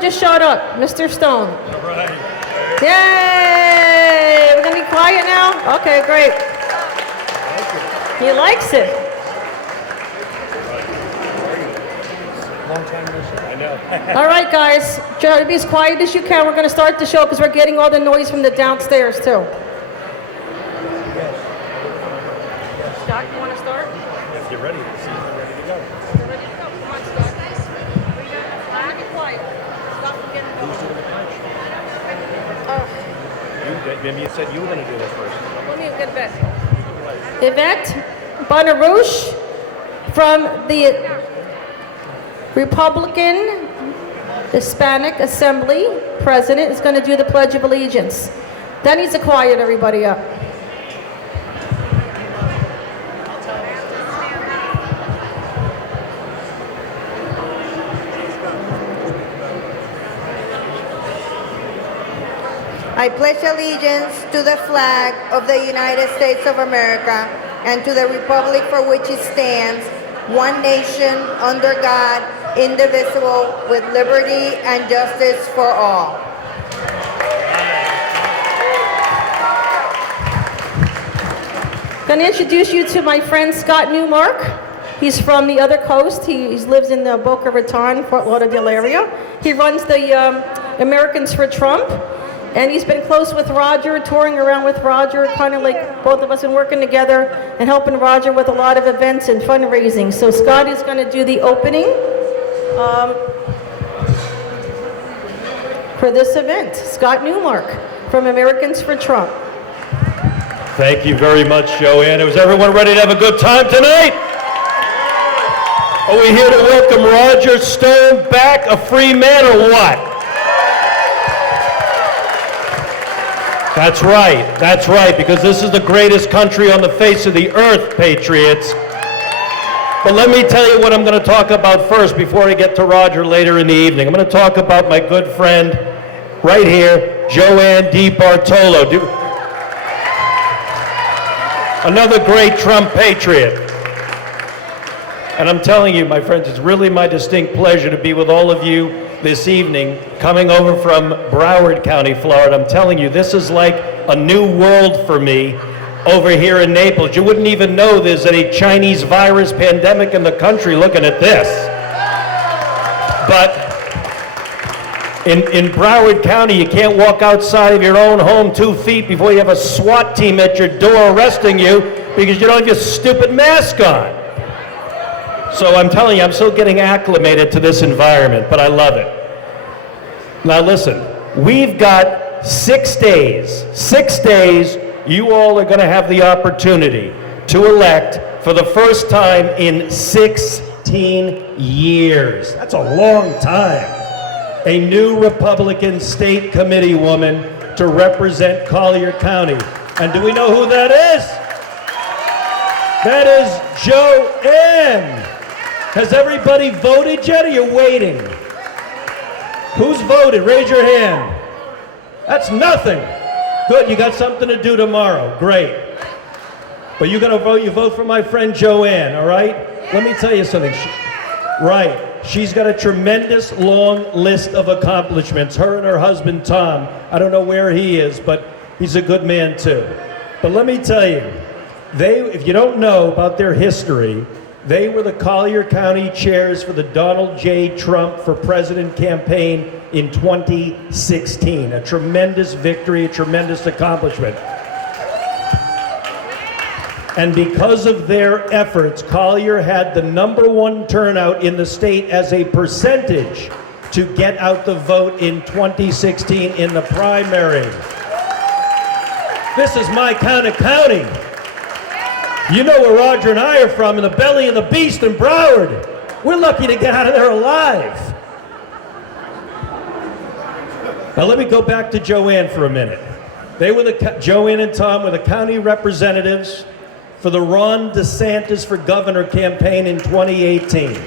just showed up? Mr. Stone. All right. Yay! We're gonna be quiet now? Okay, great. He likes it. Long time no show. I know. All right, guys, try to be as quiet as you can. We're gonna start the show because we're getting all the noise from the downstairs too. Scott, you want to start? If you're ready, the season's ready to go. We're ready to go. Come on, Scott. Be quiet. Stop getting Who's doing the pledge? Maybe you said you were going to do this first. Let me get Yvette. Yvette Bonarouche from the Republican Hispanic Assembly President is going to do the Pledge of Allegiance. That needs to quiet everybody up. I pledge allegiance to the flag of the United States of America and to the republic for which it stands, one nation, under God, indivisible, with liberty and justice for all. I'm going to introduce you to my friend Scott Newmark. He's from the other coast. He lives in the Boca Raton, Fort Lauderdale area. He runs the Americans for Trump. And he's been close with Roger, touring around with Roger, kind of like both of us been working together and helping Roger with a lot of events and fundraising. So Scott is going to do the opening for this event. Scott Newmark from Americans for Trump. Thank you very much, JoAnn. Is everyone ready to have a good time tonight? Are we here to welcome Roger Stone back, a free man, or what? That's right, because this is the greatest country on the face of the earth, patriots. But let me tell you what I'm going to talk about first before I get to Roger later in the evening. I'm going to talk about my good friend right here, JoAnn DeBartolo. Another great Trump patriot. And I'm telling you, my friends, it's really my distinct pleasure to be with all of you this evening, coming over from Broward County, Florida. I'm telling you, this is like a new world for me over here in Naples. You wouldn't even know there's a Chinese virus pandemic in the country looking at this. But in Broward County, you can't walk outside of your own home 2 feet before you have a SWAT team at your door arresting you because you don't have your stupid mask on. So I'm telling you, I'm still getting acclimated to this environment, but I love it. Now listen, we've got 6 days. 6 days, you all are going to have the opportunity to elect for the first time in 16 years. That's a long time. A new Republican State Committeewoman to represent Collier County. And do we know who that is? That is JoAnn. Has everybody voted yet, or are you waiting? Who's voted? Raise your hand. That's nothing. Good, you got something to do tomorrow. Great. But you gotta vote, you vote for my friend JoAnn, all right? Let me tell you something. She's got a tremendous long list of accomplishments. Her and her husband, Tom, I don't know where he is, but he's a good man too. But let me tell you, if you don't know about their history, they were the Collier County chairs for the Donald J. Trump for President campaign in 2016. A tremendous victory, a tremendous accomplishment. And because of their efforts, Collier had the #1 turnout in the state as a percentage to get out the vote in 2016 in the primary. This is my kind of county. You know where Roger and I are from, in the belly of the beast in Broward. We're lucky to get out of there alive. Now let me go back to JoAnn for a minute. JoAnn and Tom were the county representatives for the Ron DeSantis for governor campaign in 2018.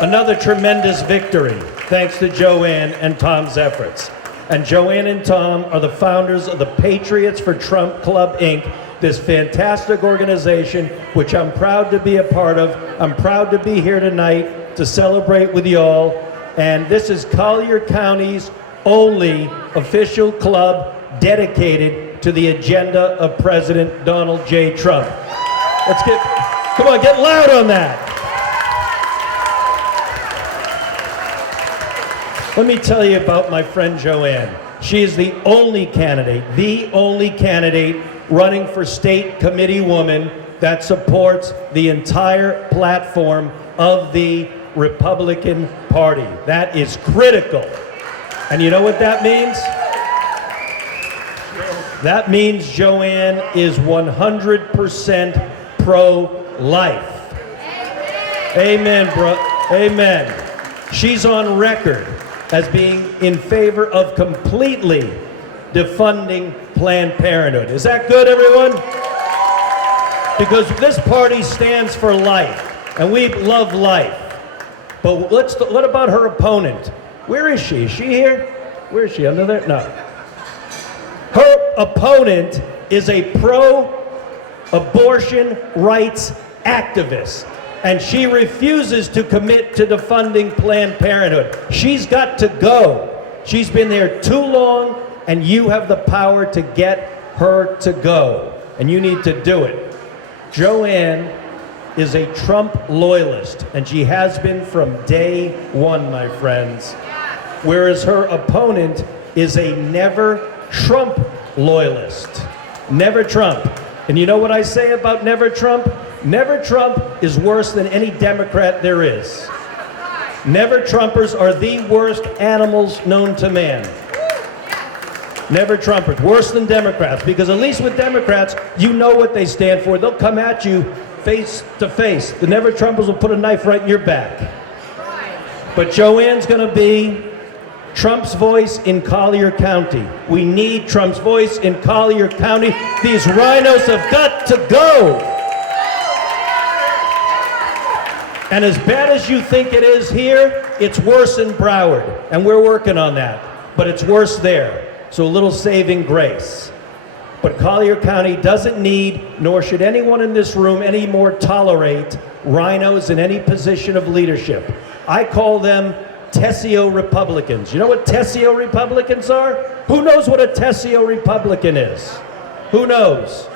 Another tremendous victory, thanks to JoAnn and Tom's efforts. And JoAnn and Tom are the founders of the Patriots for Trump Club, Inc., this fantastic organization, which I'm proud to be a part of. I'm proud to be here tonight to celebrate with you all. and this is Collier County's only official club dedicated to the agenda of President Donald J. Trump. Come on, get loud on that. Let me tell you about my friend JoAnn. She is the only candidate running for state committeewoman that supports the entire platform of the Republican Party. That is critical. And you know what that means? That means JoAnn is 100% pro-life. Amen, bro. Amen. She's on record as being in favor of completely defunding Planned Parenthood. Is that good, everyone? Because this party stands for life, and we love life. But what about her opponent? Where is she? Is she here? Where is she? Under there? No. Her opponent is a pro-abortion rights activist, and she refuses to commit to defunding Planned Parenthood. She's got to go. She's been there too long, and you have the power to get her to go, and you need to do it. JoAnn is a Trump loyalist, and she has been from day one, my friends. Whereas her opponent is a never Trump loyalist. Never Trump. And you know what I say about never Trump? Never Trump is worse than any Democrat there is. Never Trumpers are the worst animals known to man. Never Trumpers, worse than Democrats, because at least with Democrats, you know what they stand for. They'll come at you face to face. The Never Trumpers will put a knife right in your back. But JoAnn's going to be Trump's voice in Collier County. We need Trump's voice in Collier County. These rhinos have got to go. And as bad as you think it is here, it's worse in Broward. And we're working on that. But it's worse there. So a little saving grace. But Collier County doesn't need, nor should anyone in this room anymore tolerate, rhinos in any position of leadership. I call them Tessio Republicans. You know what Tessio Republicans are? Who knows what a Tessio Republican is? Who knows?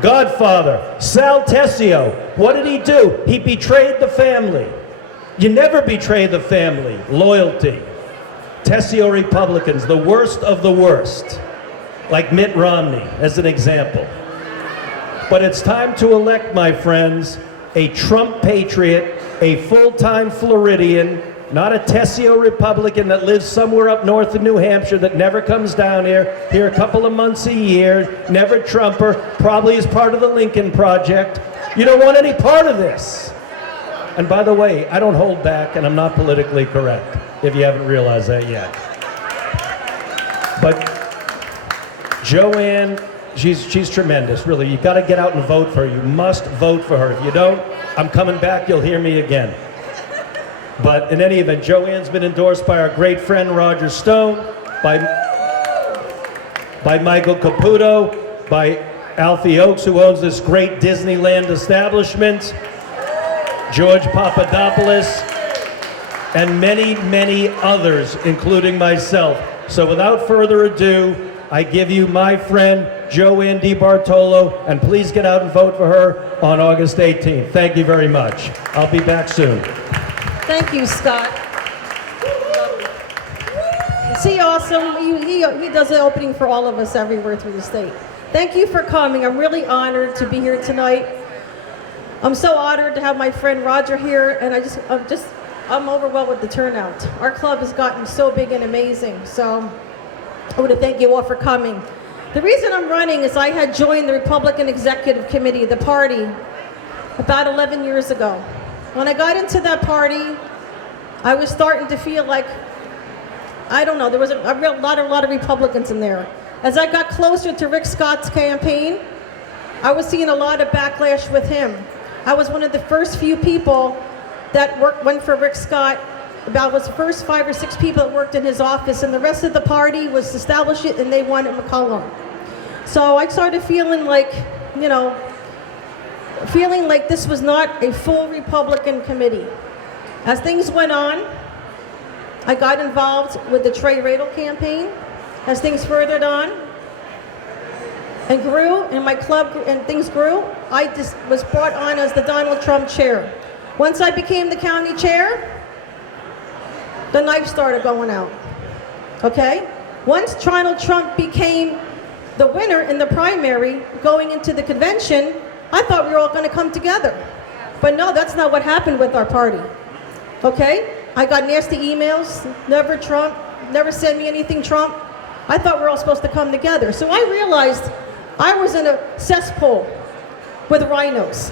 Godfather, Sal Tessio. What did he do? He betrayed the family. You never betray the family. Loyalty. Tessio Republicans, the worst of the worst. Like Mitt Romney, as an example. But it's time to elect, my friends, a Trump patriot, a full-time Floridian, not a Tessio Republican that lives somewhere up north in New Hampshire that never comes down here a couple of months a year, never Trumper, probably is part of the Lincoln Project. You don't want any part of this. And by the way, I don't hold back, and I'm not politically correct, if you haven't realized that yet. But JoAnn, she's tremendous, really. You got to get out and vote for her. You must vote for her. If you don't, I'm coming back. You'll hear me again. But in any event, JoAnn's been endorsed by our great friend Roger Stone, by Michael Caputo, by Alfie Oakes, who owns this great Disneyland establishment, George Papadopoulos, and many, many others, including myself. So without further ado, I give you my friend JoAnn DeBartolo, and please get out and vote for her on August 18th. Thank you very much. I'll be back soon. Thank you, Scott. Is he awesome? He does the opening for all of us everywhere through the state. Thank you for coming. I'm really honored to be here tonight. I'm so honored to have my friend Roger here, and I'm overwhelmed with the turnout. Our club has gotten so big and amazing, so I want to thank you all for coming. The reason I'm running is I had joined the Republican Executive Committee, the party, about 11 years ago. When I got into that party, I was starting to feel like, I don't know, there was a lot of Republicans in there. As I got closer to Rick Scott's campaign, I was seeing a lot of backlash with him. I was one of the first few people that went for Rick Scott. About was the first 5 or 6 people that worked in his office, and the rest of the party was established it, and they wanted McCollum. So I started feeling like, this was not a full Republican committee. As things went on, I got involved with the Trey Radel campaign as things furthered on and grew, and my club and things grew. I just was brought on as the Donald Trump chair. Once I became the county chair, the knife started going out, okay? Once Donald Trump became the winner in the primary going into the convention, I thought we were all gonna come together. But no, that's not what happened with our party, okay? I got nasty emails, never Trump, never send me anything Trump. I thought we were all supposed to come together. So I realized I was in a cesspool with rhinos.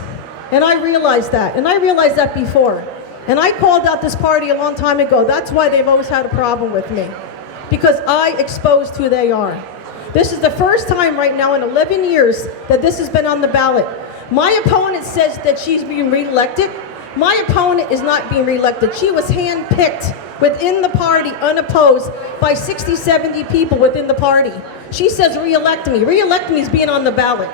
And I realized that, and I realized that before. And I called out this party a long time ago. That's why they've always had a problem with me, because I exposed who they are. This is the first time right now in 11 years that this has been on the ballot. My opponent says that she's being reelected. My opponent is not being reelected. She was handpicked within the party, unopposed, by 60, 70 people within the party. She says re-elect me. Re-elect me is being on the ballot.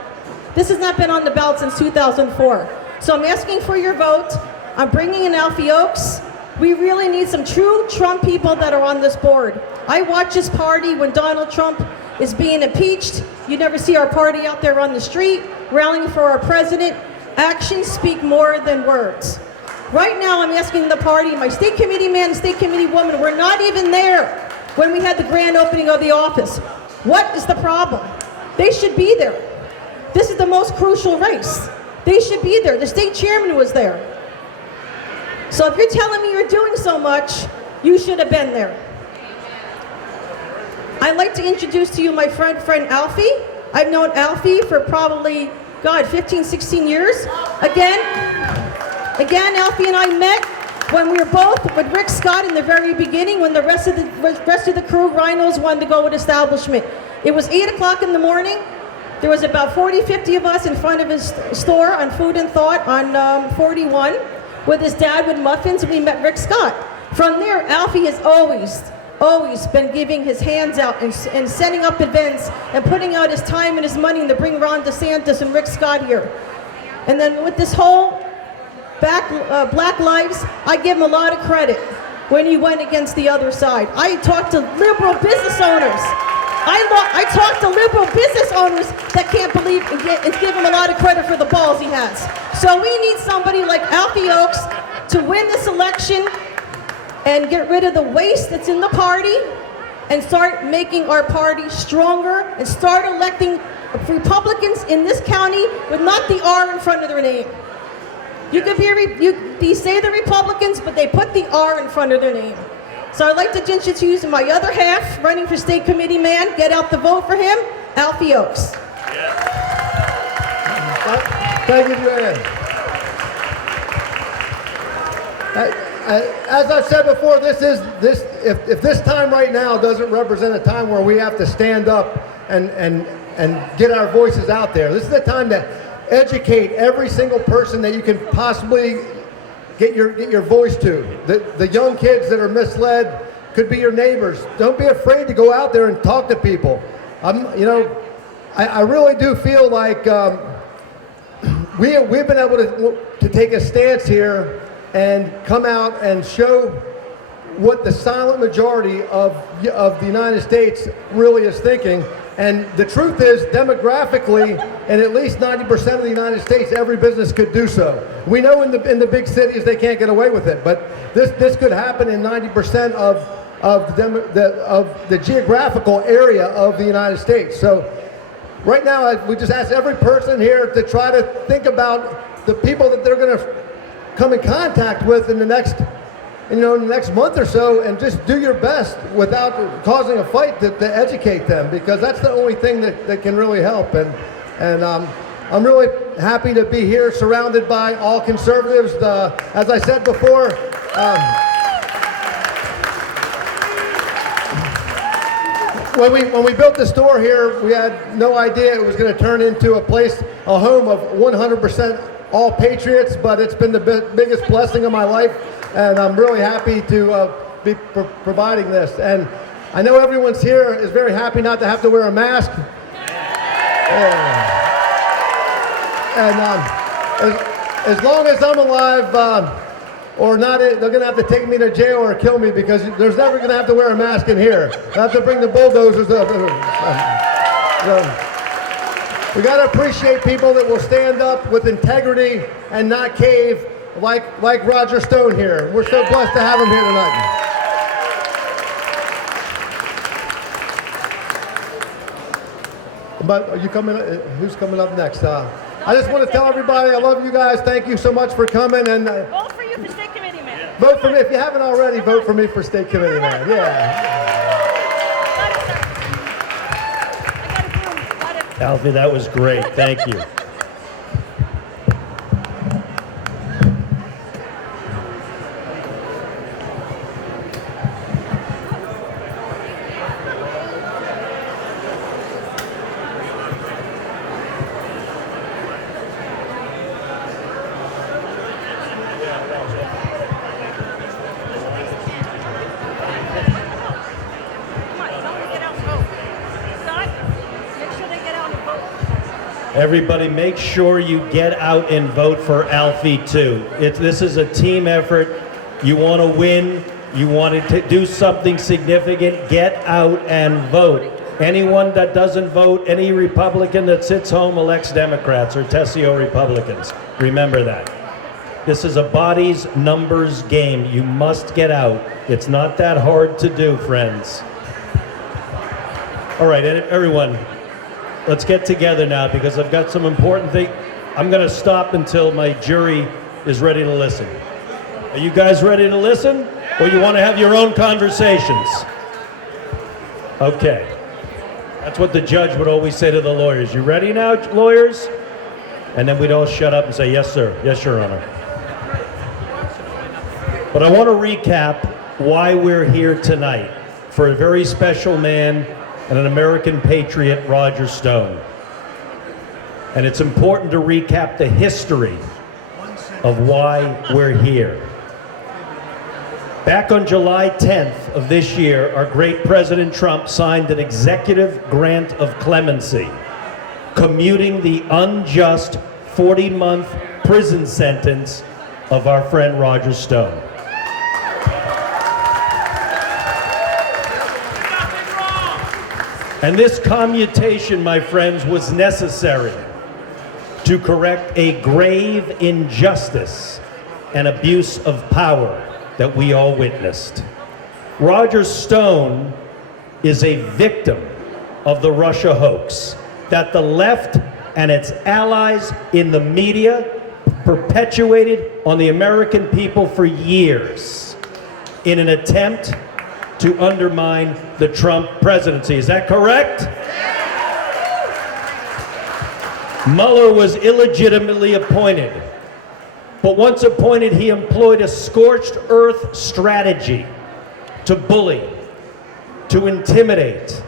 This has not been on the ballot since 2004. So I'm asking for your vote. I'm bringing in Alfie Oakes. We really need some true Trump people that are on this board. I watch this party when Donald Trump is being impeached. You never see our party out there on the street rallying for our president. Actions speak more than words. Right now I'm asking the party, my state committee man, state committee woman, we're not even there when we had the grand opening of the office. What is the problem? They should be there. This is the most crucial race. They should be there. The state chairman was there. So if you're telling me you're doing so much, you should have been there. I'd like to introduce to you my friend Alfie. I've known Alfie for probably, 15, 16 years. Again, Alfie and I met when we were both with Rick Scott in the very beginning, when the rest of the crew, rhinos, wanted to go with establishment. It was 8 o'clock in the morning. There was about 40, 50 of us in front of his store on Food and Thought on 41 with his dad with muffins, and we met Rick Scott. From there, Alfie has always been giving his hands out and setting up events and putting out his time and his money to bring Ron DeSantis and Rick Scott here. And then with this whole Black Lives, I give him a lot of credit when he went against the other side. I talked to liberal business owners. I talked to liberal business owners that can't believe and give him a lot of credit for the balls he has. So we need somebody like Alfie Oakes to win this election and get rid of the waste that's in the party and start making our party stronger and start electing Republicans in this county with not the R in front of their name. You could be, say the Republicans, but they put the R in front of their name. So I'd like to introduce my other half, running for state committee man. Get out the vote for him, Alfie Oakes. Thank you, JoAnn. As I've said before, if this time right now doesn't represent a time where we have to stand up and get our voices out there, this is the time to educate every single person that you can possibly get your voice to. The young kids that are misled could be your neighbors. Don't be afraid to go out there and talk to people. I really do feel like we've been able to take a stance here and come out and show what the silent majority of the United States really is thinking. And the truth is, demographically, in at least 90% of the United States, every business could do so. We know in the big cities they can't get away with it, but this could happen in 90% of the geographical area of the United States. So right now, we just ask every person here to try to think about the people that they're going to come in contact with in the next month or so, and just do your best without causing a fight to educate them, because that's the only thing that can really help. And I'm really happy to be here surrounded by all conservatives. As I said before, when we built the store here, we had no idea it was going to turn into a home of 100% all patriots, but it's been the biggest blessing of my life. And I'm really happy to be providing this. And I know everyone's here is very happy not to have to wear a mask. And as long as I'm alive, or not, they're going to have to take me to jail or kill me, because there's never going to have to wear a mask in here. I have to bring the bulldozers up. We got to appreciate people that will stand up with integrity and not cave, like Roger Stone here. We're so blessed to have him here tonight. But are you coming? Who's coming up next? I just want to tell everybody I love you guys. Thank you so much for coming. And vote for you for state committee man. Vote for me if you haven't already. Vote for me for state committee man. Yeah. Alfie, that was great. Thank you. Everybody, make sure you get out and vote for Alfie too. This is a team effort. You want to win. You want to do something significant. Get out and vote. Anyone that doesn't vote, any Republican that sits home elects Democrats or Tessio Republicans. Remember that. This is a bodies, numbers game. You must get out. It's not that hard to do, friends. All right, everyone. Let's get together now, because I've got some important things. I'm going to stop until my jury is ready to listen. Are you guys ready to listen? Or you want to have your own conversations? Okay. That's what the judge would always say to the lawyers. You ready now, lawyers? And then we'd all shut up and say, yes, sir. Yes, Your Honor. But I want to recap why we're here tonight for a very special man and an American patriot, Roger Stone. And it's important to recap the history of why we're here. Back on July 10th of this year, our great President Trump signed an executive grant of clemency, commuting the unjust 40-month prison sentence of our friend Roger Stone. And this commutation, my friends, was necessary to correct a grave injustice and abuse of power that we all witnessed. Roger Stone is a victim of the Russia hoax that the left and its allies in the media perpetuated on the American people for years in an attempt to undermine the Trump presidency. Is that correct? Mueller was illegitimately appointed, but once appointed, he employed a scorched earth strategy to bully, to intimidate,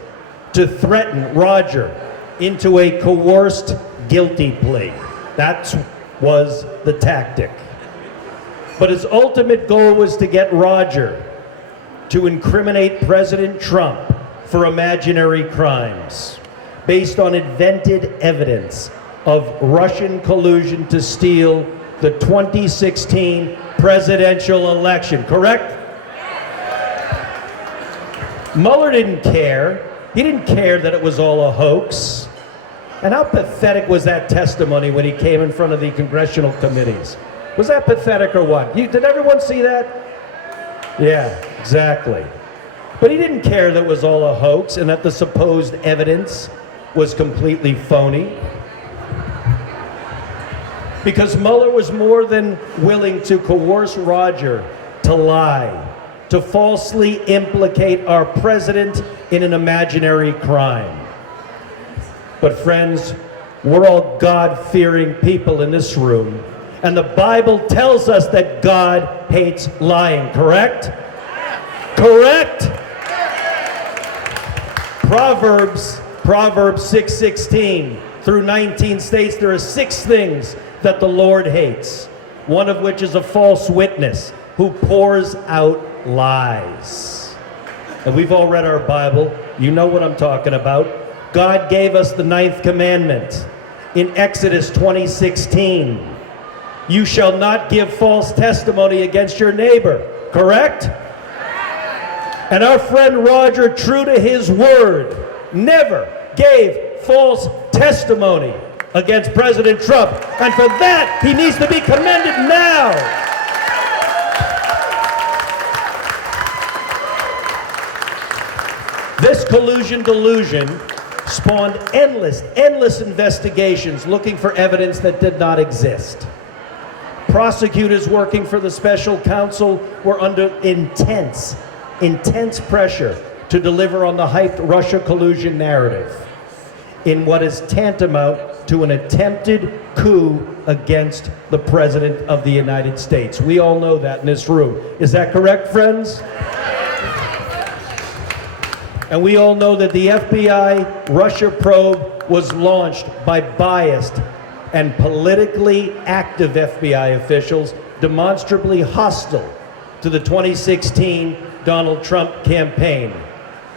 to threaten Roger into a coerced guilty plea. That was the tactic. But his ultimate goal was to get Roger to incriminate President Trump for imaginary crimes based on invented evidence of Russian collusion to steal the 2016 presidential election, correct? Mueller didn't care. He didn't care that it was all a hoax. And how pathetic was that testimony when he came in front of the congressional committees? Was that pathetic or what? Did everyone see that? Yeah, exactly. But he didn't care that it was all a hoax and that the supposed evidence was completely phony. Because Mueller was more than willing to coerce Roger to lie, to falsely implicate our president in an imaginary crime. But friends, we're all God-fearing people in this room. And the Bible tells us that God hates lying, correct? Correct? Proverbs 6:16 through 19 states there are 6 things that the Lord hates, one of which is a false witness who pours out lies. And we've all read our Bible. You know what I'm talking about. God gave us the 9th commandment in Exodus 20:16. You shall not give false testimony against your neighbor, correct? And our friend Roger, true to his word, never gave false testimony against President Trump. And for that, he needs to be commended now. This collusion delusion spawned endless investigations looking for evidence that did not exist. Prosecutors working for the special counsel were under intense pressure to deliver on the hyped Russia collusion narrative in what is tantamount to an attempted coup against the President of the United States. We all know that in this room. Is that correct, friends? And we all know that the FBI Russia probe was launched by biased and politically active FBI officials demonstrably hostile to the 2016 Donald Trump campaign.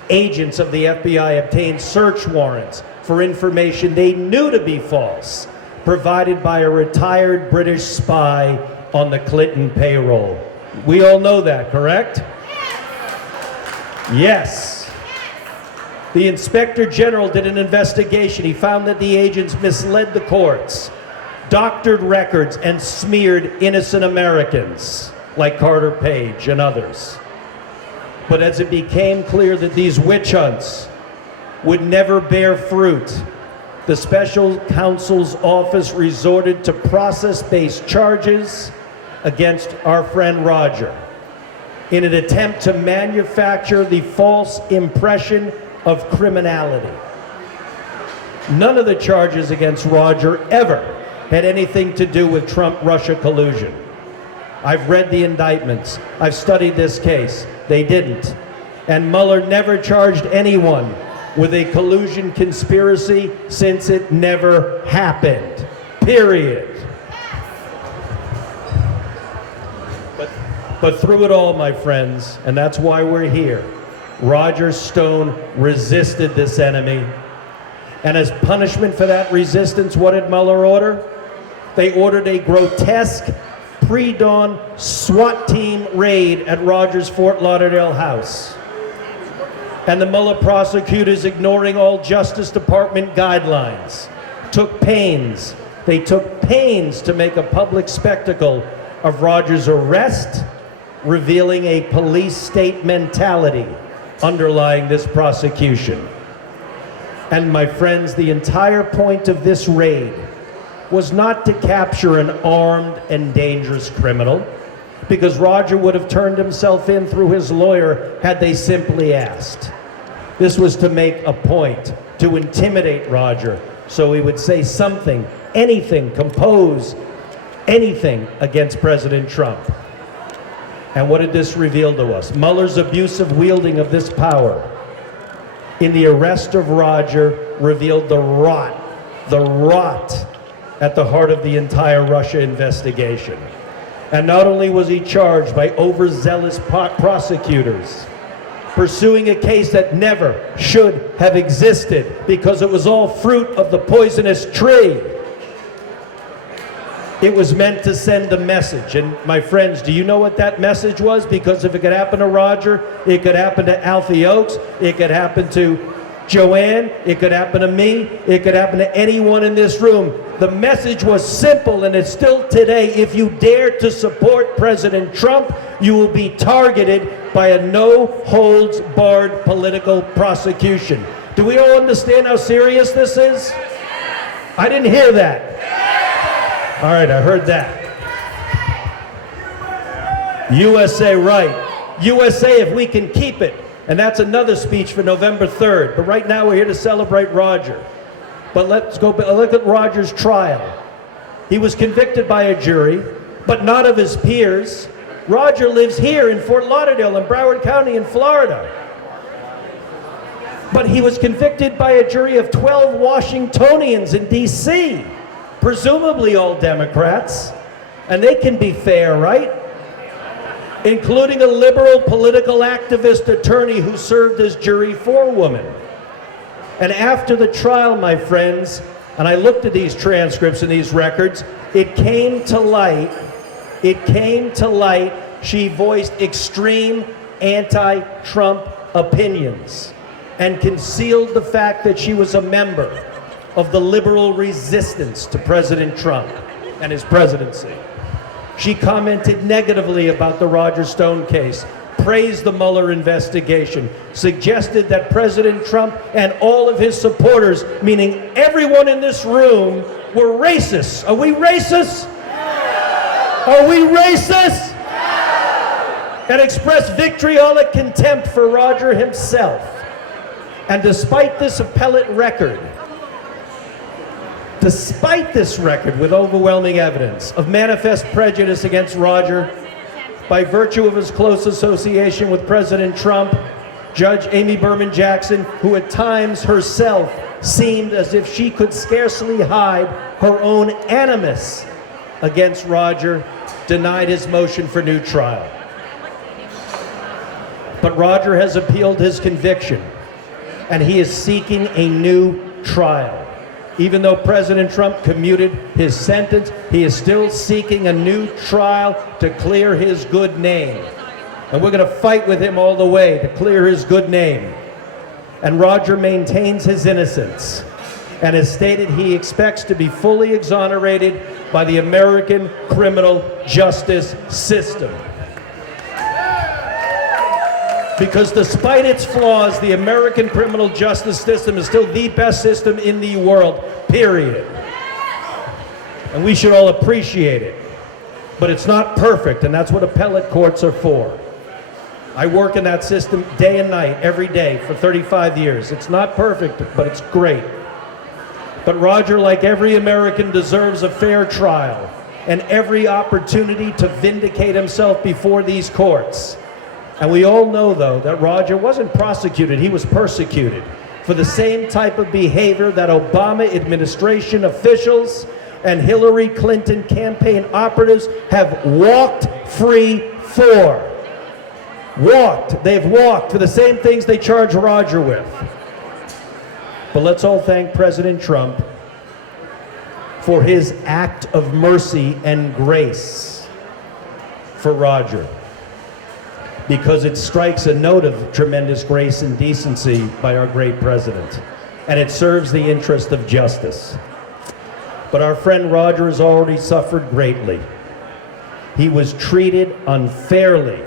Agents of the FBI obtained search warrants for information they knew to be false, provided by a retired British spy on the Clinton payroll. We all know that, correct? Yes. The Inspector General did an investigation. He found that the agents misled the courts, doctored records, and smeared innocent Americans like Carter Page and others. But as it became clear that these witch hunts would never bear fruit, the special counsel's office resorted to process-based charges against our friend Roger in an attempt to manufacture the false impression of criminality. None of the charges against Roger ever had anything to do with Trump-Russia collusion. I've read the indictments. I've studied this case. They didn't. And Mueller never charged anyone with a collusion conspiracy since it never happened. Period. But through it all, my friends, and that's why we're here, Roger Stone resisted this enemy. And as punishment for that resistance, what did Mueller order? They ordered a grotesque pre-dawn SWAT team raid at Roger's Fort Lauderdale house. And the Mueller prosecutors, ignoring all Justice Department guidelines, took pains to make a public spectacle of Roger's arrest, revealing a police state mentality underlying this prosecution. And my friends, the entire point of this raid was not to capture an armed and dangerous criminal, because Roger would have turned himself in through his lawyer had they simply asked. This was to make a point, to intimidate Roger, so he would say something, anything, compose anything against President Trump. And what did this reveal to us? Mueller's abusive wielding of this power in the arrest of Roger revealed the rot at the heart of the entire Russia investigation. And not only was he charged by overzealous prosecutors, pursuing a case that never should have existed because it was all fruit of the poisonous tree. It was meant to send a message. And my friends, do you know what that message was? Because if it could happen to Roger, it could happen to Alfie Oakes, it could happen to JoAnn, it could happen to me, it could happen to anyone in this room. The message was simple, and it's still today. If you dare to support President Trump, you will be targeted by a no-holds-barred political prosecution. Do we all understand how serious this is? I didn't hear that. All right, I heard that. USA, right. USA, if we can keep it. And that's another speech for November 3rd. But right now we're here to celebrate Roger. But let's go look at Roger's trial. He was convicted by a jury, but not of his peers. Roger lives here in Fort Lauderdale in Broward County in Florida. But he was convicted by a jury of 12 Washingtonians in D.C., presumably all Democrats. And they can be fair, right? Including a liberal political activist attorney who served as jury forewoman. And after the trial, my friends, and I looked at these transcripts and these records, it came to light, she voiced extreme anti-Trump opinions and concealed the fact that she was a member of the liberal resistance to President Trump and his presidency. She commented negatively about the Roger Stone case, praised the Mueller investigation, suggested that President Trump and all of his supporters, meaning everyone in this room, were racists. Are we racist? Are we racist? And expressed vitriolic contempt for Roger himself. And despite this appellate record, with overwhelming evidence of manifest prejudice against Roger, by virtue of his close association with President Trump, Judge Amy Berman Jackson, who at times herself seemed as if she could scarcely hide her own animus against Roger, denied his motion for new trial. But Roger has appealed his conviction, and he is seeking a new trial. Even though President Trump commuted his sentence, he is still seeking a new trial to clear his good name. And we're going to fight with him all the way to clear his good name. And Roger maintains his innocence and has stated he expects to be fully exonerated by the American criminal justice system. Because despite its flaws, the American criminal justice system is still the best system in the world, period. And we should all appreciate it. But it's not perfect, and that's what appellate courts are for. I work in that system day and night, every day, for 35 years. It's not perfect, but it's great. But Roger, like every American, deserves a fair trial and every opportunity to vindicate himself before these courts. And we all know, though, that Roger wasn't prosecuted, he was persecuted for the same type of behavior that Obama administration officials and Hillary Clinton campaign operatives have walked free for. They've walked for the same things they charge Roger with. But let's all thank President Trump for his act of mercy and grace for Roger, because it strikes a note of tremendous grace and decency by our great president, and it serves the interest of justice. But our friend Roger has already suffered greatly. He was treated unfairly.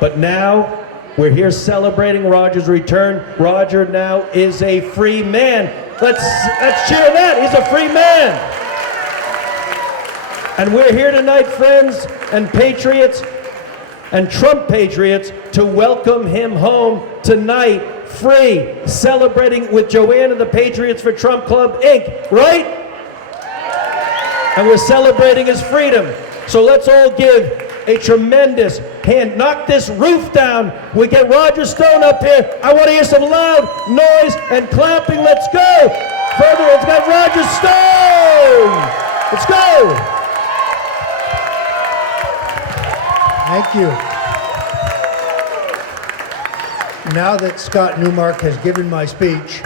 But now, we're here celebrating Roger's return. Roger now is a free man. Let's cheer that, he's a free man. And we're here tonight, friends and patriots and Trump patriots, to welcome him home tonight, free, celebrating with JoAnn and the Patriots for Trump Club, Inc., right? And we're celebrating his freedom. So let's all give a tremendous hand. Knock this roof down. We get Roger Stone up here. I want to hear some loud noise and clapping. Let's go. Further, let's get Roger Stone. Let's go. Thank you. Now that Scott Newmark has given my speech,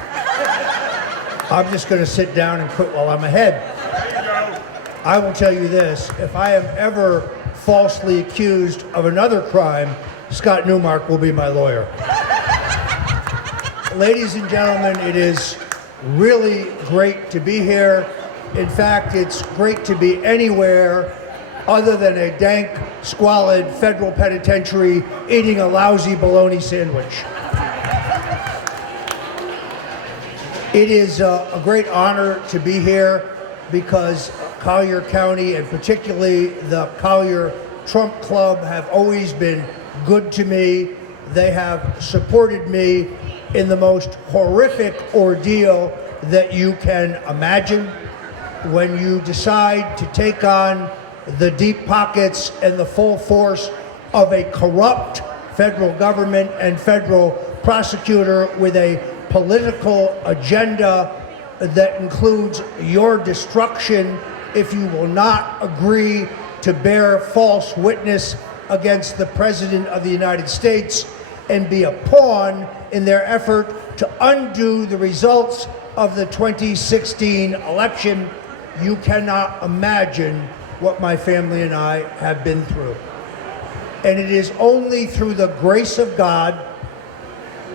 I'm just going to sit down and quit while I'm ahead. I will tell you this, if I am ever falsely accused of another crime, Scott Newmark will be my lawyer. Ladies and gentlemen, it is really great to be here. In fact, it's great to be anywhere other than a dank, squalid federal penitentiary eating a lousy bologna sandwich. It is a great honor to be here because Collier County, and particularly the Collier Trump Club, have always been good to me. They have supported me in the most horrific ordeal that you can imagine. When you decide to take on the deep pockets and the full force of a corrupt federal government and federal prosecutor with a political agenda that includes your destruction if you will not agree to bear false witness against the President of the United States and be a pawn in their effort to undo the results of the 2016 election, you cannot imagine what my family and I have been through. And it is only through the grace of God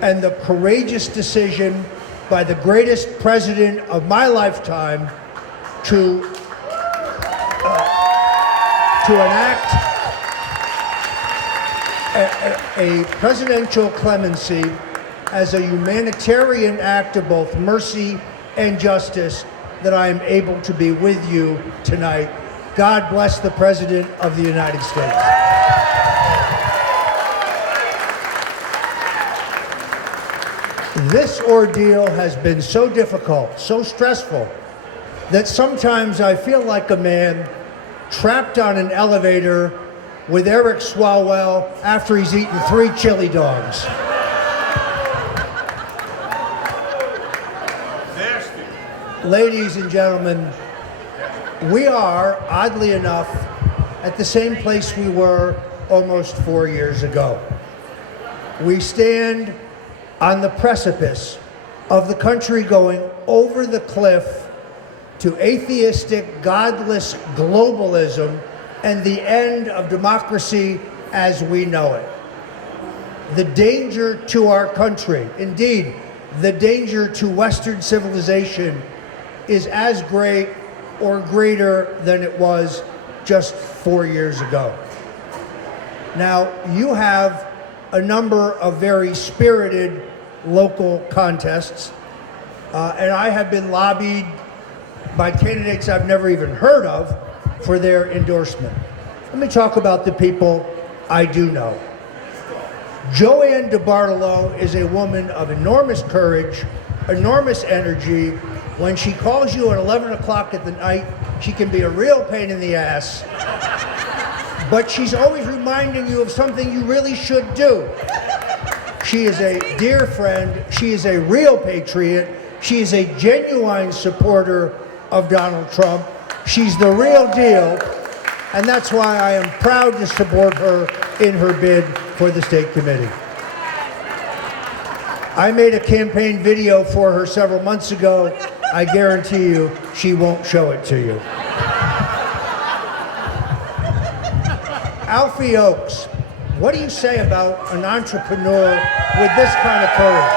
and the courageous decision by the greatest president of my lifetime to enact a presidential clemency as a humanitarian act of both mercy and justice that I am able to be with you tonight. God bless the President of the United States. This ordeal has been so difficult, so stressful, that sometimes I feel like a man trapped on an elevator with Eric Swalwell after he's eaten 3 chili dogs. Ladies and gentlemen, we are, oddly enough, at the same place we were almost 4 years ago. We stand on the precipice of the country going over the cliff to atheistic, godless globalism and the end of democracy as we know it. The danger to our country, indeed, the danger to Western civilization, is as great or greater than it was just 4 years ago. Now, you have a number of very spirited local contests, and I have been lobbied by candidates I've never even heard of for their endorsement. Let me talk about the people I do know. JoAnn DeBartolo is a woman of enormous courage, enormous energy. When she calls you at 11 o'clock at the night, she can be a real pain in the ass, but she's always reminding you of something you really should do. She is a dear friend. She is a real patriot. She is a genuine supporter of Donald Trump. She's the real deal, and that's why I am proud to support her in her bid for the state committee. I made a campaign video for her several months ago. I guarantee you she won't show it to you. Alfie Oakes, what do you say about an entrepreneur with this kind of courage?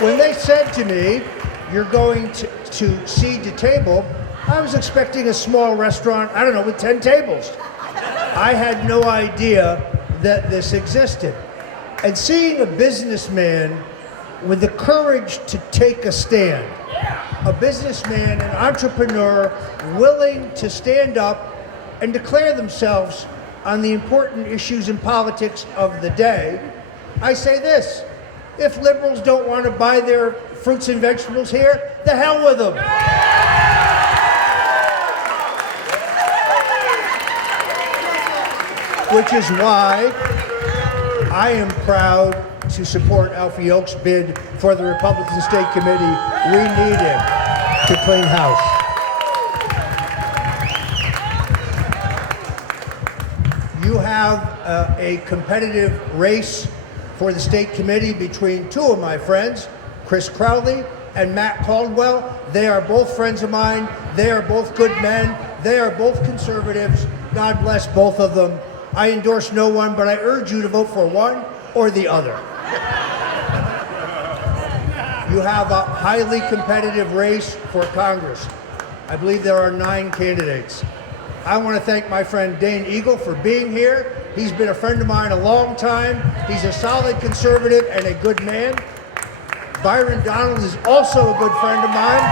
When they said to me, you're going to seed the table, I was expecting a small restaurant, I don't know, with 10 tables. I had no idea that this existed. And seeing a businessman with the courage to take a stand, a businessman, an entrepreneur willing to stand up and declare themselves on the important issues in politics of the day, I say this: if liberals don't want to buy their fruits and vegetables here, the hell with them. Which is why I am proud to support Alfie Oakes' bid for the Republican State Committee. We need him to clean house. You have a competitive race for the state committee between two of my friends, Chris Crowley and Matt Caldwell. They are both friends of mine. They are both good men. They are both conservatives. God bless both of them. I endorse no one, but I urge you to vote for one or the other. You have a highly competitive race for Congress. I believe there are 9 candidates. I want to thank my friend Dane Eagle for being here. He's been a friend of mine a long time. He's a solid conservative and a good man. Byron Donald is also a good friend of mine,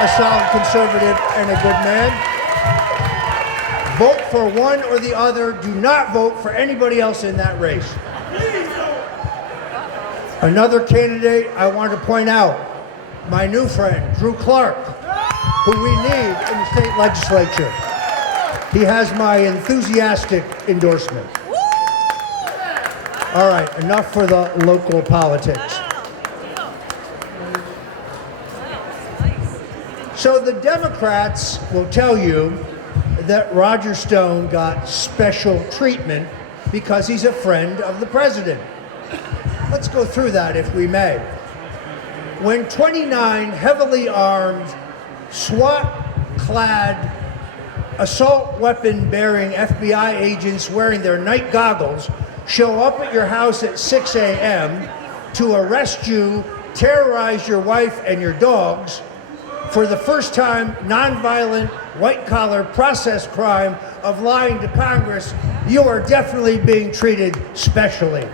a solid conservative and a good man. Vote for one or the other. Do not vote for anybody else in that race. Another candidate I want to point out, my new friend, Drew Clark, who we need in the state legislature. He has my enthusiastic endorsement. All right, enough for the local politics. So the Democrats will tell you that Roger Stone got special treatment because he's a friend of the president. Let's go through that if we may. When 29 heavily armed, SWAT-clad, assault weapon-bearing FBI agents wearing their night goggles show up at your house at 6 a.m. to arrest you, terrorize your wife and your dogs for the first time nonviolent, white-collar process crime of lying to Congress, you are definitely being treated specially.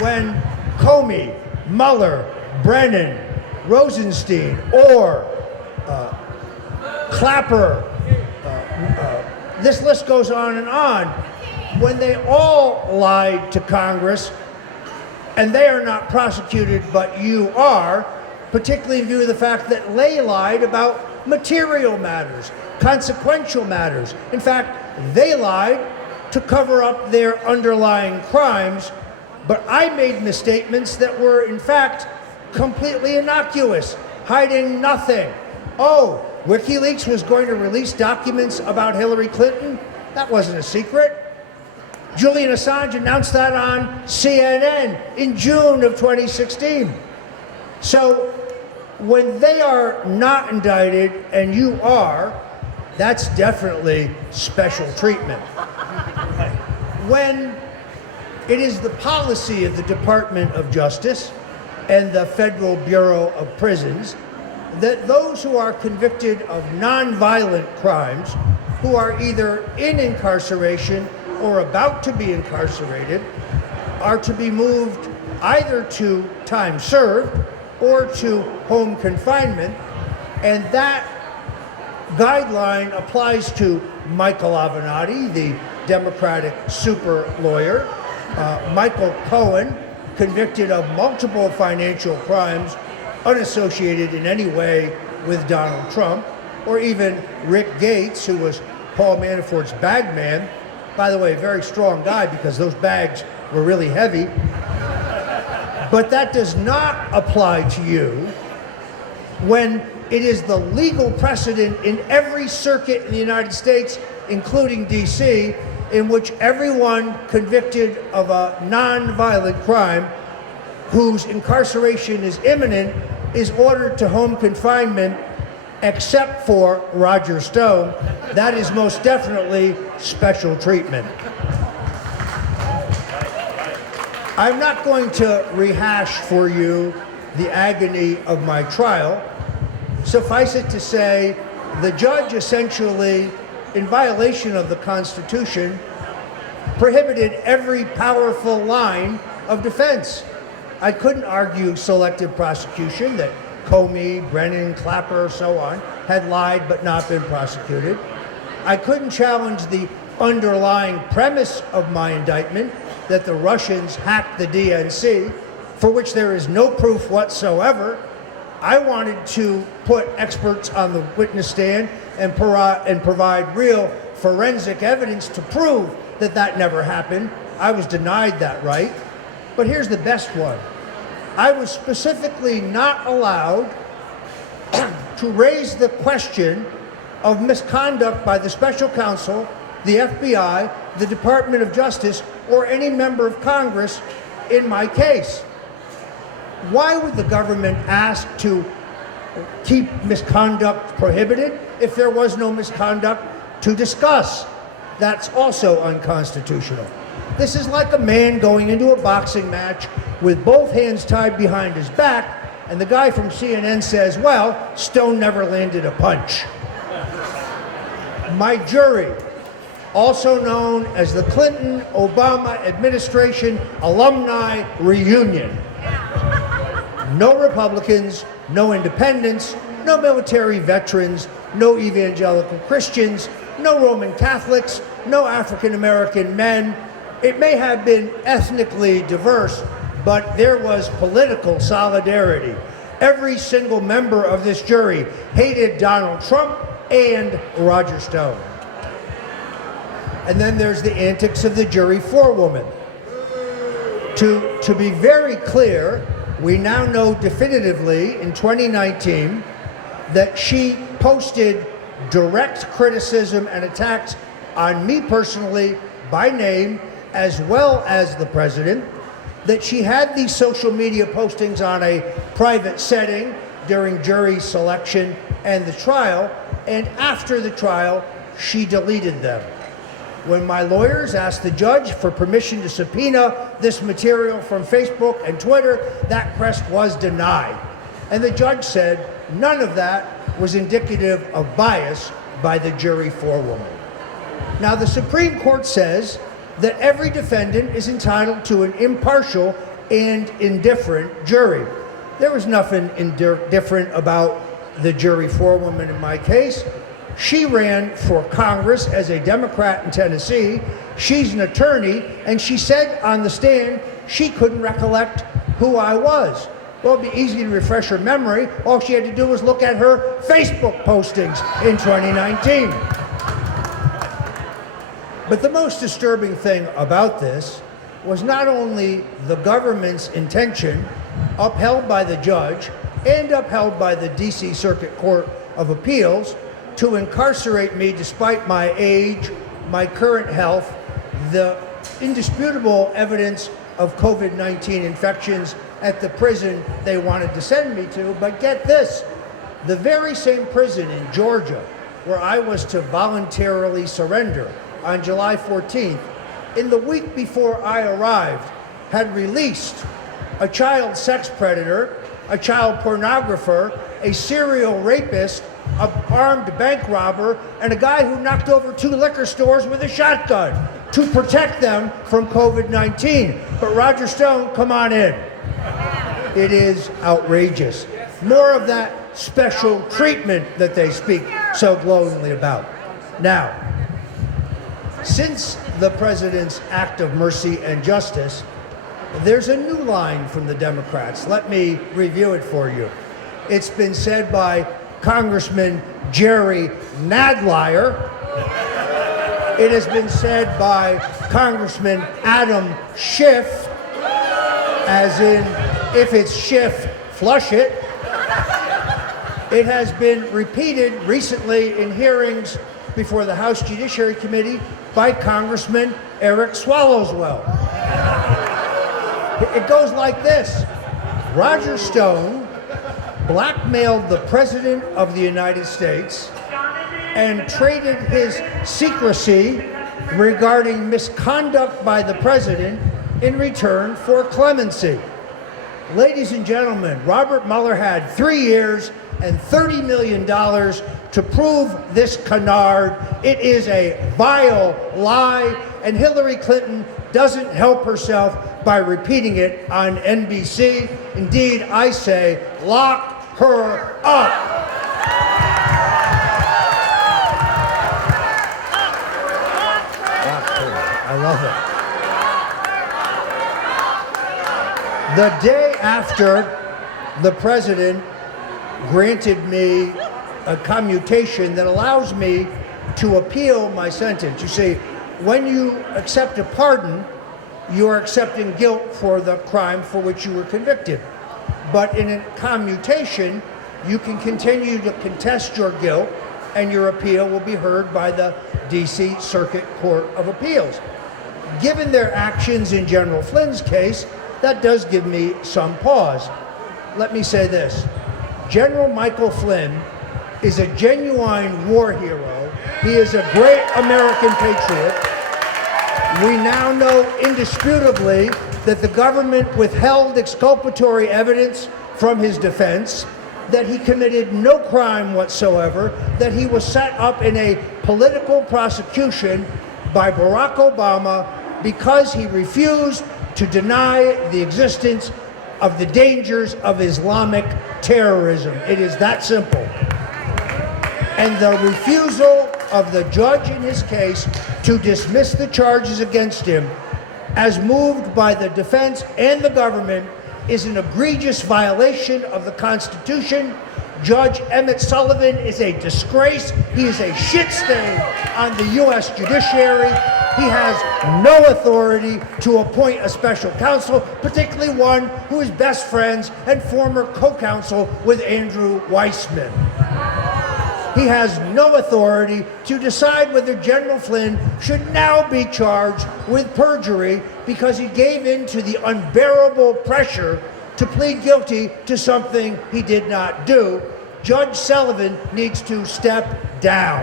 When Comey, Mueller, Brennan, Rosenstein, Orr, Clapper, this list goes on and on, when they all lied to Congress, and they are not prosecuted, but you are, particularly in view of the fact that they lied about material matters, consequential matters. In fact, they lied to cover up their underlying crimes, but I made misstatements that were, in fact, completely innocuous, hiding nothing. Oh, WikiLeaks was going to release documents about Hillary Clinton? That wasn't a secret. Julian Assange announced that on CNN in June of 2016. So when they are not indicted and you are, that's definitely special treatment. When it is the policy of the Department of Justice and the Federal Bureau of Prisons that those who are convicted of nonviolent crimes, who are either in incarceration or about to be incarcerated, are to be moved either to time served or to home confinement, and that guideline applies to Michael Avenatti, the Democratic super lawyer, Michael Cohen, convicted of multiple financial crimes unassociated in any way with Donald Trump, or even Rick Gates, who was Paul Manafort's bag man. By the way, a very strong guy because those bags were really heavy. But that does not apply to you when it is the legal precedent in every circuit in the United States, including DC, in which everyone convicted of a non-violent crime whose incarceration is imminent is ordered to home confinement, except for Roger Stone. That is most definitely special treatment. I'm not going to rehash for you the agony of my trial. Suffice it to say, the judge essentially, in violation of the Constitution, prohibited every powerful line of defense. I couldn't argue selective prosecution, that Comey, Brennan, Clapper, so on, had lied but not been prosecuted. I couldn't challenge the underlying premise of my indictment, that the Russians hacked the DNC, for which there is no proof whatsoever. I wanted to put experts on the witness stand and provide real forensic evidence to prove that that never happened. I was denied that right. But here's the best one. I was specifically not allowed to raise the question of misconduct by the special counsel, the FBI, the Department of Justice, or any member of Congress in my case. Why would the government ask to keep misconduct prohibited if there was no misconduct to discuss? That's also unconstitutional. This is like a man going into a boxing match with both hands tied behind his back, and the guy from CNN says, well, Stone never landed a punch. My jury, also known as the Clinton-Obama administration alumni reunion. No Republicans, no independents, no military veterans, no evangelical Christians, no Roman Catholics, no African American men. It may have been ethnically diverse, but there was political solidarity. Every single member of this jury hated Donald Trump and Roger Stone. And then there's the antics of the jury forewoman. To be very clear, we now know definitively in 2019 that she posted direct criticism and attacks on me personally by name as well as the president, that she had these social media postings on a private setting during jury selection and the trial, and after the trial, she deleted them. When my lawyers asked the judge for permission to subpoena this material from Facebook and Twitter, that request was denied. And the judge said none of that was indicative of bias by the jury forewoman. Now, the Supreme Court says that every defendant is entitled to an impartial and indifferent jury. There was nothing indifferent about the jury forewoman in my case. She ran for Congress as a Democrat in Tennessee. She's an attorney, and she said on the stand she couldn't recollect who I was. Well, it'd be easy to refresh her memory. All she had to do was look at her Facebook postings in 2019. But the most disturbing thing about this was not only the government's intention, upheld by the judge and upheld by the D.C. Circuit Court of Appeals, to incarcerate me despite my age, my current health, the indisputable evidence of COVID-19 infections at the prison they wanted to send me to. But get this, the very same prison in Georgia where I was to voluntarily surrender on July 14th, in the week before I arrived, had released a child sex predator, a child pornographer, a serial rapist, an armed bank robber, and a guy who knocked over 2 liquor stores with a shotgun to protect them from COVID-19. But Roger Stone, come on in. It is outrageous. More of that special treatment that they speak so glowingly about. Now, since the president's act of mercy and justice, there's a new line from the Democrats. Let me review it for you. It's been said by Congressman Jerry Nadlier. It has been said by Congressman Adam Schiff, as in, if it's Schiff, flush it. It has been repeated recently in hearings before the House Judiciary Committee by Congressman Eric Swallowswell. It goes like this. Roger Stone blackmailed the President of the United States and traded his secrecy regarding misconduct by the President in return for clemency. Ladies and gentlemen, Robert Mueller had 3 years and $30 million to prove this canard. It is a vile lie, and Hillary Clinton doesn't help herself by repeating it on NBC. Indeed, I say, lock her up. I love it. The day after the president granted me a commutation that allows me to appeal my sentence. You see, when you accept a pardon, you are accepting guilt for the crime for which you were convicted. But in a commutation, you can continue to contest your guilt, and your appeal will be heard by the D.C. Circuit Court of Appeals. Given their actions in General Flynn's case, that does give me some pause. Let me say this. General Michael Flynn is a genuine war hero. He is a great American patriot. We now know indisputably that the government withheld exculpatory evidence from his defense, that he committed no crime whatsoever, that he was set up in a political prosecution by Barack Obama because he refused to deny the existence of the dangers of Islamic terrorism. It is that simple. And the refusal of the judge in his case to dismiss the charges against him, as moved by the defense and the government, is an egregious violation of the Constitution. Judge Emmett Sullivan is a disgrace. He is a shit stain on the U.S. judiciary. He has no authority to appoint a special counsel, particularly one who is best friends and former co-counsel with Andrew Weissman. He has no authority to decide whether General Flynn should now be charged with perjury because he gave in to the unbearable pressure to plead guilty to something he did not do. Judge Sullivan needs to step down.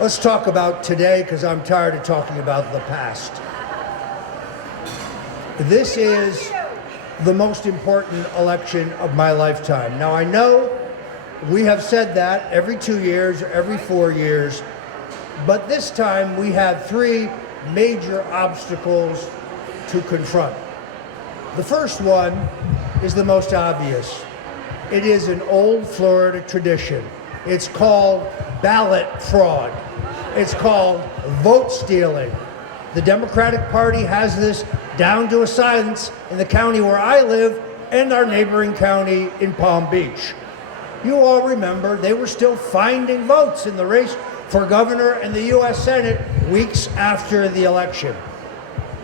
Let's talk about today, because I'm tired of talking about the past. This is the most important election of my lifetime. Now, I know we have said that every 2 years or every 4 years, but this time we have three major obstacles to confront. The first one is the most obvious. It is an old Florida tradition. It's called ballot fraud. It's called vote stealing. The Democratic Party has this down to a science in the county where I live and our neighboring county in Palm Beach. You all remember they were still finding votes in the race for governor and the U.S. Senate weeks after the election.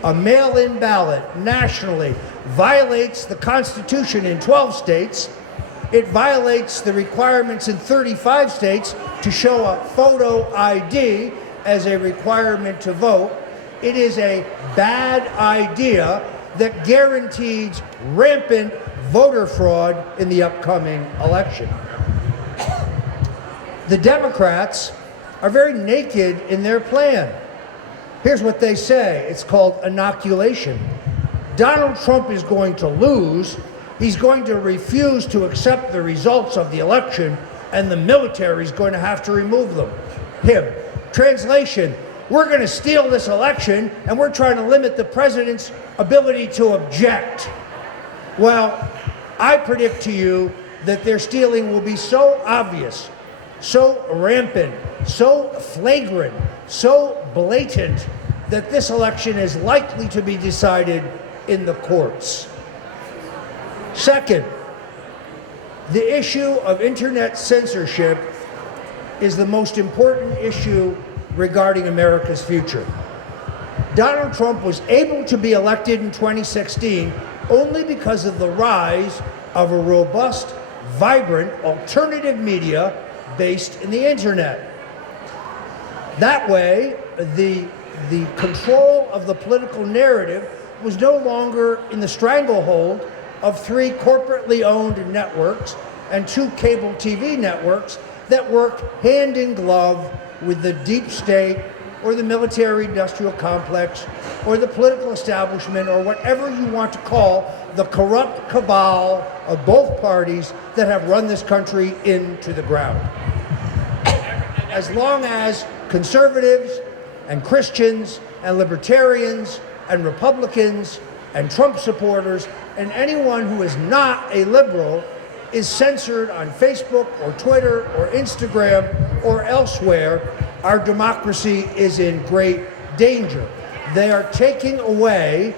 A mail-in ballot nationally violates the Constitution in 12 states. It violates the requirements in 35 states to show a photo ID as a requirement to vote. It is a bad idea that guarantees rampant voter fraud in the upcoming election. The Democrats are very naked in their plan. Here's what they say. It's called inoculation. Donald Trump is going to lose. He's going to refuse to accept the results of the election, and the military is going to have to remove them. Him. Translation, we're going to steal this election, and we're trying to limit the president's ability to object. Well, I predict to you that their stealing will be so obvious, so rampant, so flagrant, so blatant, that this election is likely to be decided in the courts. Second, the issue of internet censorship is the most important issue regarding America's future. Donald Trump was able to be elected in 2016 only because of the rise of a robust, vibrant, alternative media based in the internet. That way, the control of the political narrative was no longer in the stranglehold of 3 corporately owned networks and 2 cable TV networks that worked hand in glove with the deep state or the military-industrial complex or the political establishment or whatever you want to call the corrupt cabal of both parties that have run this country into the ground. As long as conservatives and Christians and libertarians and Republicans and Trump supporters and anyone who is not a liberal is censored on Facebook or Twitter or Instagram or elsewhere, our democracy is in great danger. They are taking away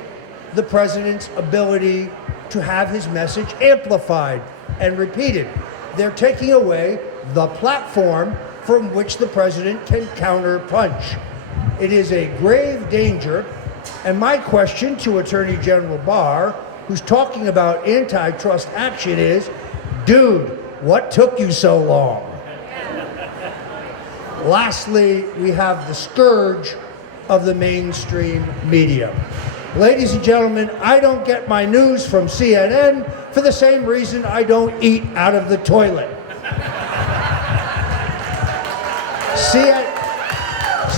the president's ability to have his message amplified and repeated. They're taking away the platform from which the president can counterpunch. It is a grave danger, and my question to Attorney General Barr, who's talking about antitrust action, is, dude, what took you so long? Lastly, we have the scourge of the mainstream media. Ladies and gentlemen, I don't get my news from CNN for the same reason I don't eat out of the toilet.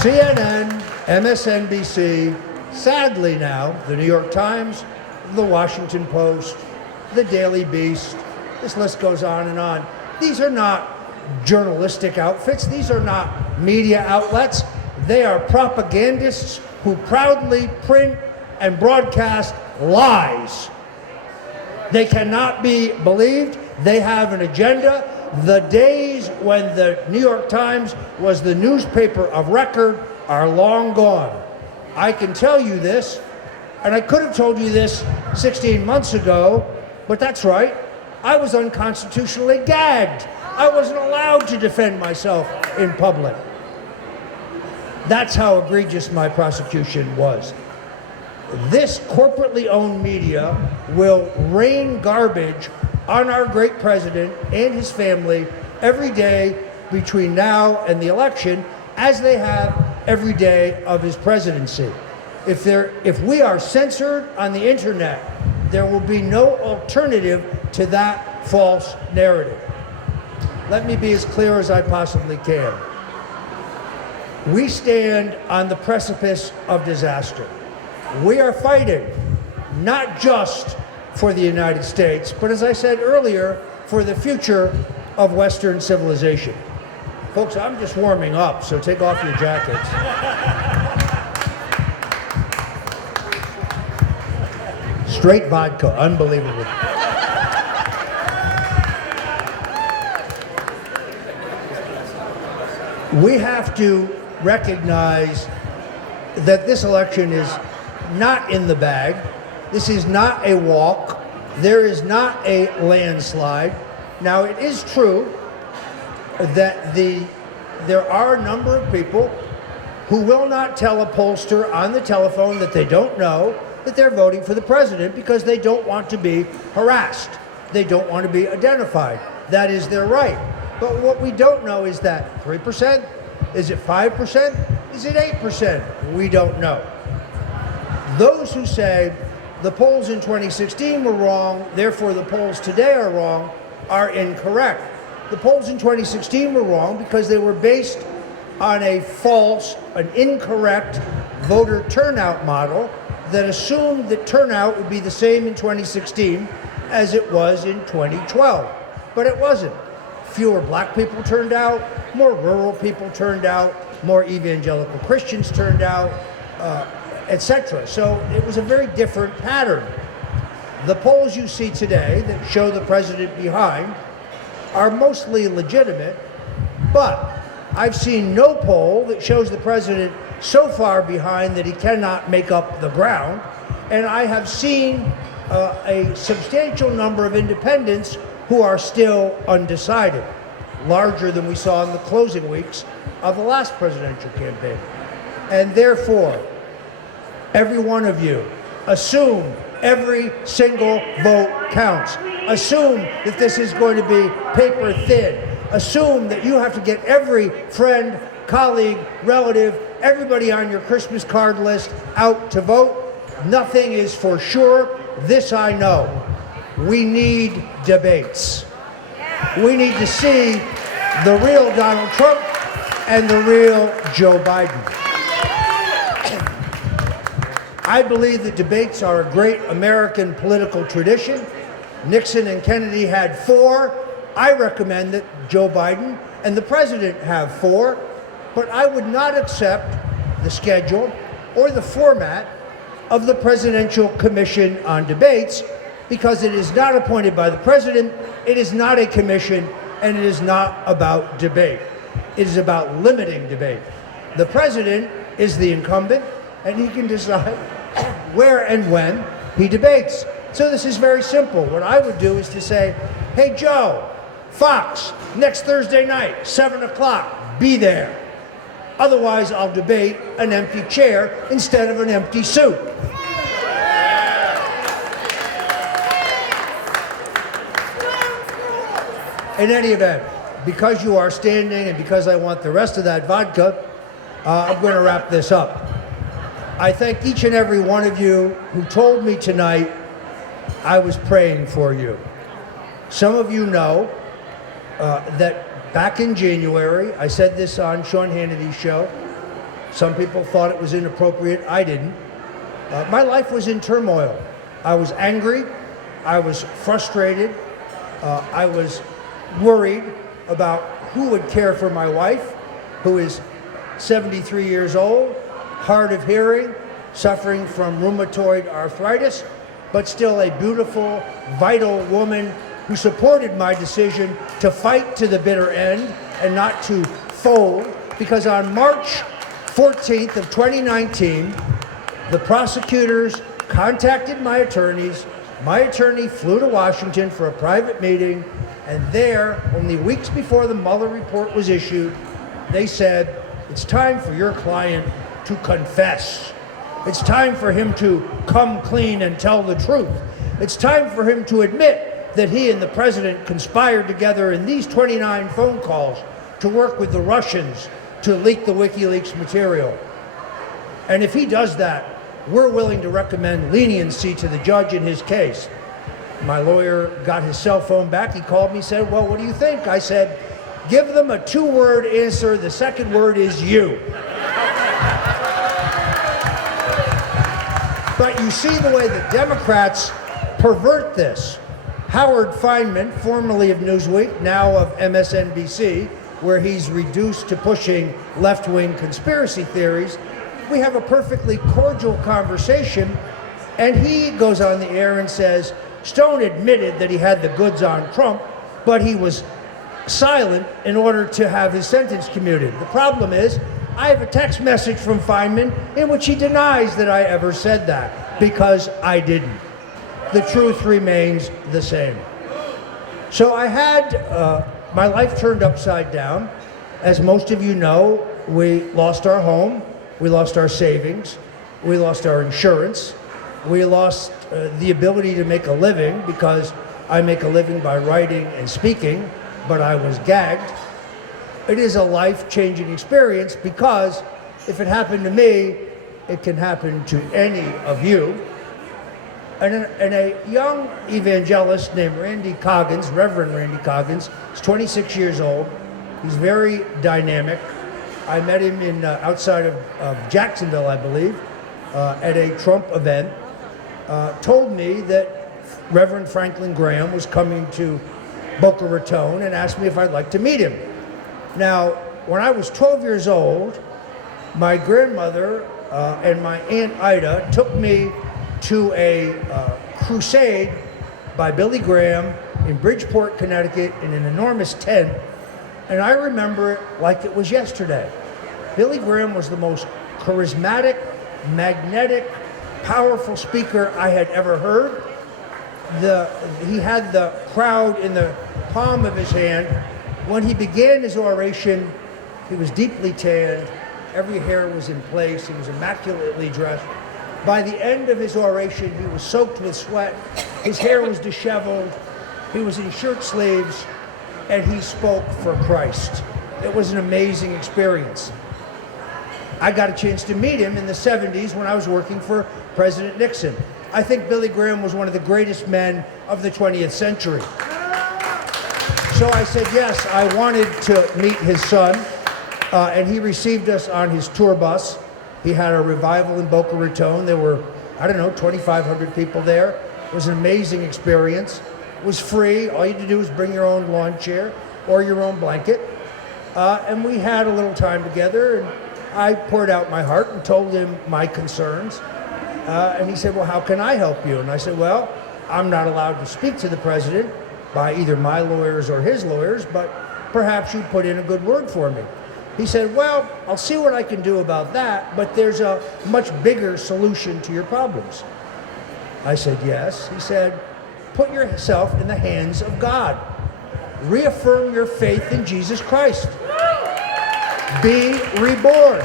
CNN, MSNBC, sadly now, the New York Times, the Washington Post, the Daily Beast, this list goes on and on. These are not journalistic outfits. These are not media outlets. They are propagandists who proudly print and broadcast lies. They cannot be believed. They have an agenda. The days when the New York Times was the newspaper of record are long gone. I can tell you this, and I could have told you this 16 months ago, but that's right. I was unconstitutionally gagged. I wasn't allowed to defend myself in public. That's how egregious my prosecution was. this corporately owned media will rain garbage on our great president and his family every day between now and the election, as they have every day of his presidency. If we are censored on the internet, there will be no alternative to that false narrative. Let me be as clear as I possibly can. We stand on the precipice of disaster. We are fighting not just for the United States, but as I said earlier, for the future of Western civilization. Folks, I'm just warming up, so take off your jackets. Straight vodka, unbelievable. We have to recognize that this election is not in the bag. This is not a walk. There is not a landslide. Now, it is true that there are a number of people who will not tell a pollster on the telephone that they don't know that they're voting for the president because they don't want to be harassed. They don't want to be identified. That is their right. But what we don't know is that 3%? Is it 5%? Is it 8%? We don't know. Those who say the polls in 2016 were wrong, therefore the polls today are wrong, are incorrect. The polls in 2016 were wrong because they were based on a false, an incorrect voter turnout model that assumed that turnout would be the same in 2016 as it was in 2012. But it wasn't. Fewer black people turned out, more rural people turned out, more evangelical Christians turned out, etc. So it was a very different pattern. The polls you see today that show the president behind are mostly legitimate, but I've seen no poll that shows the president so far behind that he cannot make up the ground, and I have seen a substantial number of independents who are still undecided, larger than we saw in the closing weeks of the last presidential campaign. And therefore, every one of you, assume every single vote counts. Assume that this is going to be paper thin. Assume that you have to get every friend, colleague, relative, everybody on your Christmas card list out to vote. Nothing is for sure. This I know. We need debates. We need to see the real Donald Trump and the real Joe Biden. I believe that debates are a great American political tradition. Nixon and Kennedy had 4. I recommend that Joe Biden and the president have 4, but I would not accept the schedule or the format of the Presidential Commission on Debates because it is not appointed by the president, it is not a commission, and it is not about debate. It is about limiting debate. The president is the incumbent, and he can decide where and when he debates. So this is very simple. What I would do is to say, hey, Joe, Fox, next Thursday night, 7 o'clock, be there. Otherwise, I'll debate an empty chair instead of an empty suit. In any event, because you are standing and because I want the rest of that vodka, I'm going to wrap this up. I thank each and every one of you who told me tonight I was praying for you. Some of you know that back in January, I said this on Sean Hannity's show. Some people thought it was inappropriate. I didn't. My life was in turmoil. I was angry. I was frustrated. I was worried about who would care for my wife, who is 73 years old, hard of hearing, suffering from rheumatoid arthritis, but still a beautiful, vital woman who supported my decision to fight to the bitter end and not to fold, because on March 14th of 2019, the prosecutors contacted my attorneys. My attorney flew to Washington for a private meeting, and there, only weeks before the Mueller report was issued, they said, it's time for your client to confess. It's time for him to come clean and tell the truth. It's time for him to admit that he and the president conspired together in these 29 phone calls to work with the Russians to leak the WikiLeaks material. And if he does that, we're willing to recommend leniency to the judge in his case. My lawyer got his cell phone back. He called me, said, well, what do you think? I said, give them a 2-word answer. The second word is you. But you see the way the Democrats pervert this. Howard Feynman, formerly of Newsweek, now of MSNBC, where he's reduced to pushing left-wing conspiracy theories, we have a perfectly cordial conversation, and he goes on the air and says, Stone admitted that he had the goods on Trump, but he was silent in order to have his sentence commuted. The problem is, I have a text message from Feynman in which he denies that I ever said that, because I didn't. The truth remains the same. So I had my life turned upside down. As most of you know, we lost our home, we lost our savings, we lost our insurance, we lost the ability to make a living, because I make a living by writing and speaking, but I was gagged. It is a life-changing experience, because if it happened to me, it can happen to any of you. And a young evangelist named Randy Coggins, Reverend Randy Coggins, is 26 years old. He's very dynamic. I met him in outside of Jacksonville, I believe, at a Trump event. Told me that Reverend Franklin Graham was coming to Boca Raton and asked me if I'd like to meet him. Now, when I was 12 years old, my grandmother and my Aunt Ida took me to a crusade by Billy Graham in Bridgeport, Connecticut, in an enormous tent, and I remember it like it was yesterday. Billy Graham was the most charismatic, magnetic, powerful speaker I had ever heard. He had the crowd in the palm of his hand. When he began his oration, he was deeply tanned, every hair was in place, he was immaculately dressed. By the end of his oration, he was soaked with sweat, his hair was disheveled, he was in shirt sleeves, and he spoke for Christ. It was an amazing experience. I got a chance to meet him in the 70s when I was working for President Nixon. I think Billy Graham was one of the greatest men of the 20th century. So I said yes, I wanted to meet his son, and he received us on his tour bus. He had a revival in Boca Raton. There were, 2,500 people there. It was an amazing experience. It was free. All you had to do was bring your own lawn chair or your own blanket. And we had a little time together, and I poured out my heart and told him my concerns. And he said, well, how can I help you? And I said, well, I'm not allowed to speak to the president by either my lawyers or his lawyers, but perhaps you'd put in a good word for me. He said, well, I'll see what I can do about that, but there's a much bigger solution to your problems. I said, yes. He said, put yourself in the hands of God. Reaffirm your faith in Jesus Christ. Be reborn.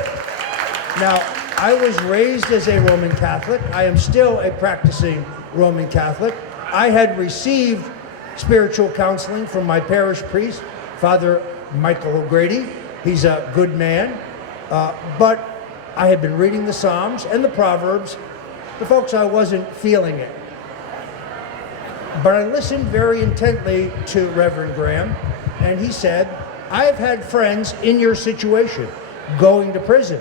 Now, I was raised as a Roman Catholic. I am still a practicing Roman Catholic. I had received spiritual counseling from my parish priest, Father Michael O'Grady. He's a good man, but I had been reading the Psalms and the Proverbs. But folks, I wasn't feeling it. But I listened very intently to Reverend Graham, and he said, I have had friends in your situation going to prison.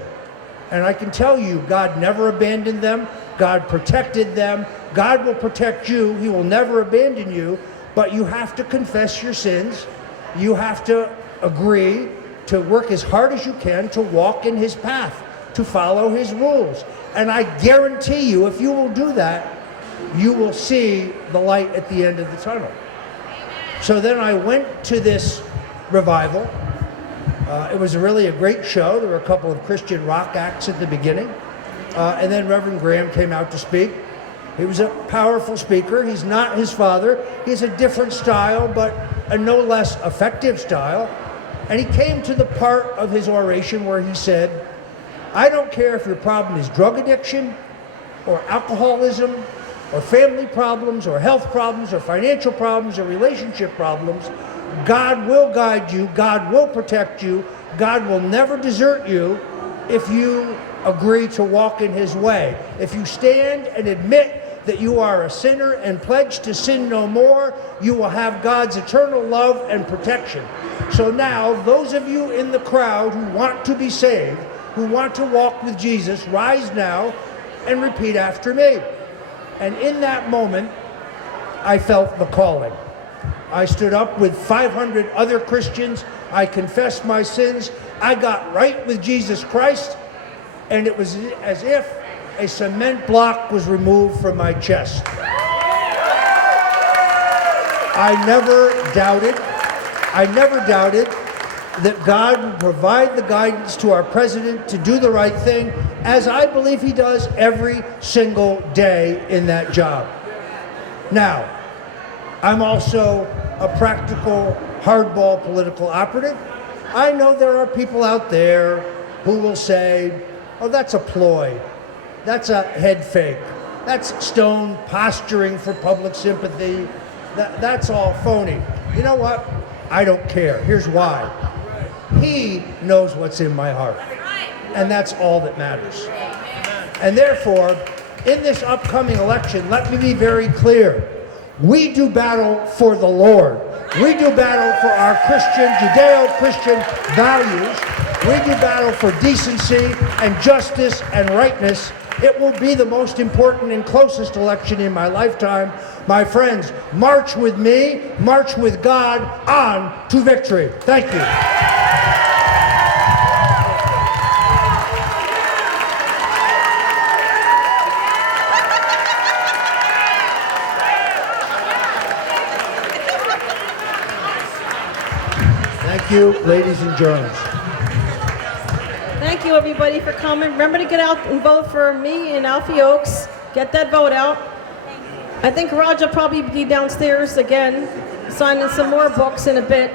And I can tell you, God never abandoned them. God protected them. God will protect you. He will never abandon you. But you have to confess your sins. You have to agree to work as hard as you can to walk in his path, to follow his rules. And I guarantee you, if you will do that, you will see the light at the end of the tunnel. So then I went to this revival. It was really a great show. There were a couple of Christian rock acts at the beginning. And then Reverend Graham came out to speak. He was a powerful speaker. He's not his father. He has a different style, but a no less effective style. And he came to the part of his oration where he said, I don't care if your problem is drug addiction, or alcoholism or family problems or health problems or financial problems or relationship problems, God will guide you, God will protect you, God will never desert you if you agree to walk in His way. If you stand and admit that you are a sinner and pledge to sin no more, you will have God's eternal love and protection. So now, those of you in the crowd who want to be saved, who want to walk with Jesus, rise now and repeat after me. And in that moment, I felt the calling. I stood up with 500 other Christians. I confessed my sins. I got right with Jesus Christ, and it was as if a cement block was removed from my chest. I never doubted that God would provide the guidance to our president to do the right thing, as I believe he does every single day in that job. Now, I'm also a practical, hardball political operative. I know there are people out there who will say, oh, that's a ploy. That's a head fake. That's Stone posturing for public sympathy. That's all phony. You know what? I don't care. Here's why. He knows what's in my heart. And that's all that matters. And therefore, in this upcoming election, let me be very clear. We do battle for the Lord. We do battle for our Christian, Judeo-Christian values. We do battle for decency and justice and rightness. It will be the most important and closest election in my lifetime. My friends, march with me, march with God on to victory. Thank you. Thank you, ladies and germs. Thank you, everybody, for coming. Remember to get out and vote for me in Alfie Oaks. Get that vote out. I think Raj will probably be downstairs again, signing some more books in a bit.